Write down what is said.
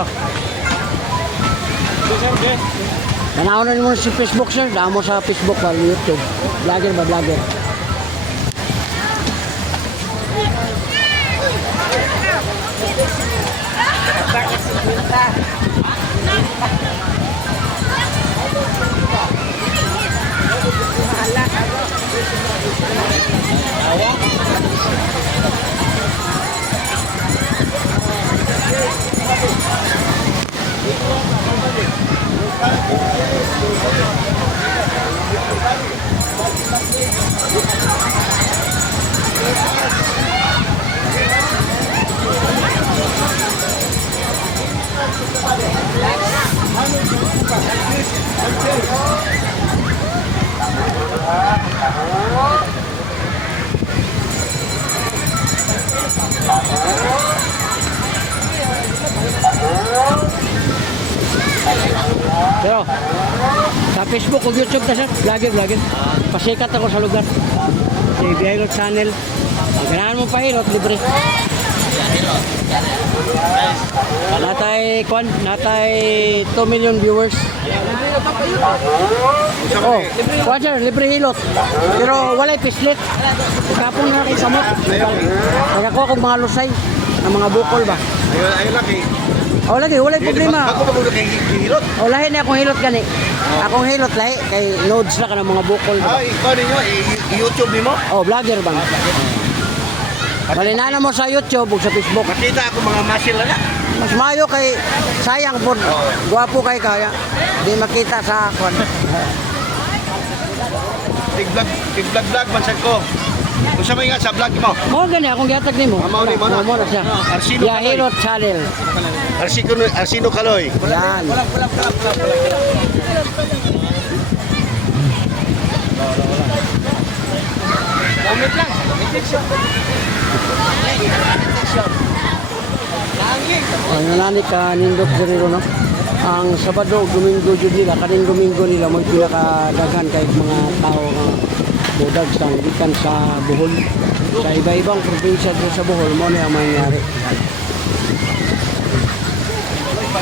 Tara. Tanaw na mo si Facebook sir. Daan mo sa Facebook ba, YouTube. Vlogger ba, vlogger? Pero sa Facebook o YouTube ta sir, vlogger. Pasikat ako sa lugar. Si Hilot Channel. Ganahan mo pa Hilot, libre. Natay 2 million viewers. Oh, kuwan sir, libre Hilot. Pero walay pislit. Kapon na kay samot. Kaya ko akong mga lusay, ang mga bukol ba. Ayun laki. Oh, lagi, walay problema. Ako ba kung kay hilot? Oh, lahi na akong hilot gani. Akong hilot lahi kay nodes na ka ng mga bukol. Ay, ikaw ninyo, i-YouTube nimo? Oh, vlogger bang. Malinana mo sa YouTube ug sa Facebook. Makita ako mga muscle na. Mas mayo kay sayang po. Guwapo kay kaya. Di makita sa kwan. Tig-vlog man sad ko. Kung sa may nga sa vlog mo. Mo gani akong gihatag nimo. Mao ni mo na. Mo na siya. Arsino Ya Kaloy. Hilot Channel. Arsino Kaloy. Yan. Comment lang. Ano nani ka nindot diri no? Ang Sabado, Domingo jud nila, kaning Domingo nila mo pinakadaghan kay mga tao nga budag sang gikan sa Bohol. Sa iba-ibang probinsya dito sa Bohol mo na ang mangyari.